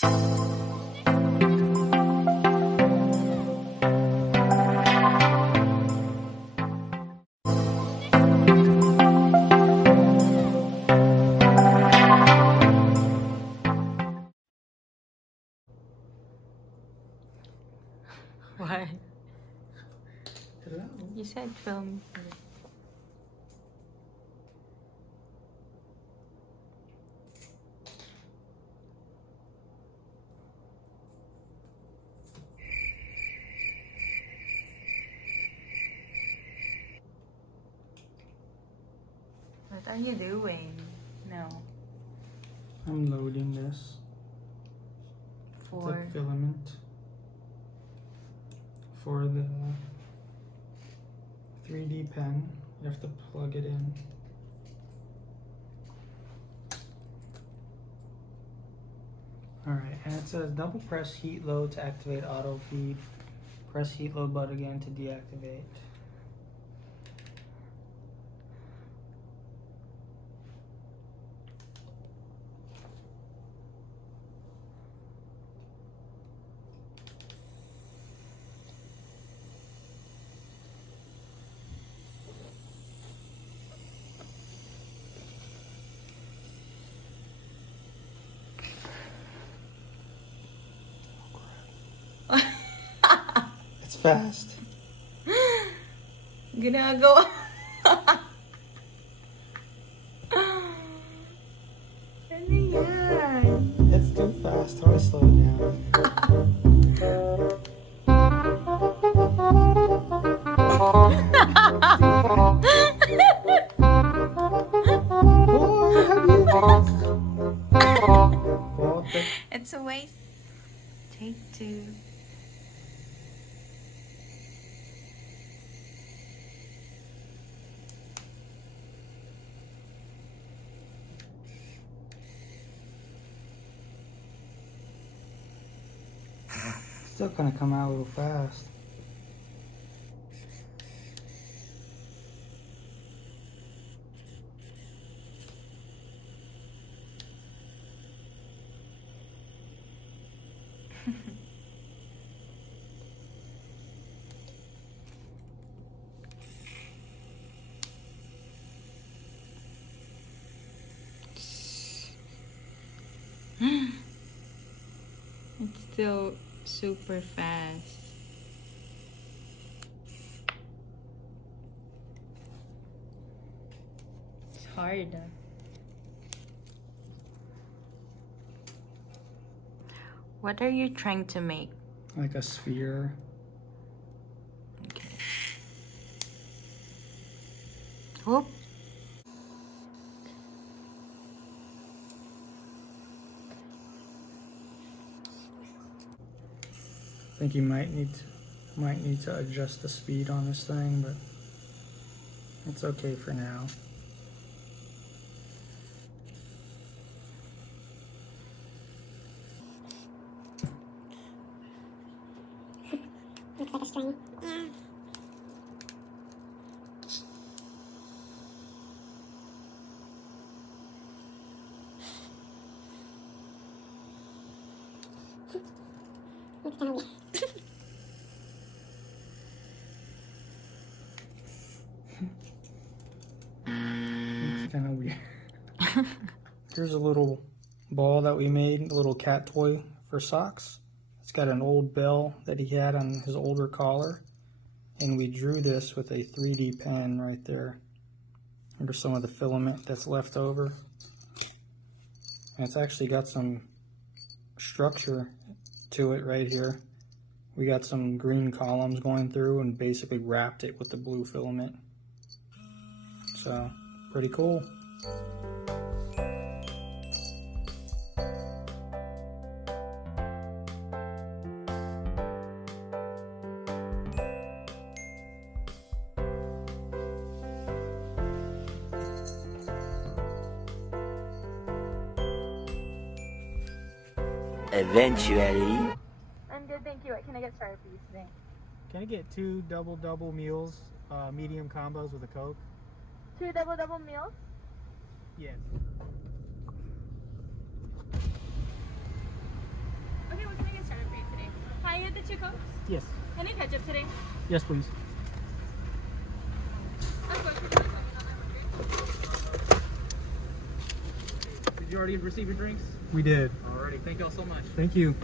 Why? Hello. You said film. What are you doing? No. I'm loading this. It's For like filament for the 3D pen. You have to plug it in. Alright, and it says double press heat load to activate auto feed. Press heat load button again to deactivate. It's fast. ginagawa. Ano yan? It's too fast. How do I slow it down? It's a waste. Take two. Still gonna come out a little fast. It's still super fast. It's hard. What are you trying to make? Like a sphere. Okay. Whoop. I think you might need to adjust the speed on this thing, but it's okay for now. Looks like a string. Yeah. Looks kind of weird. It's kind of weird. Here's a little ball that we made, a little cat toy for socks. It's got an old bell that he had on his older collar. And we drew this with a 3D pen right there under some of the filament that's left over. And it's actually got some structure to it right here. We got some green columns going through and basically wrapped it with the blue filament. So, pretty cool. Eventually. I'm good, thank you. What can I get started for you today? Can I get 2 double meals, medium combos with a Coke? 2 double meals? Yes. Cokes? Yes. Any ketchup today? Yes, please. Did you already receive your drinks? We did. Alrighty, thank y'all so much. Thank you.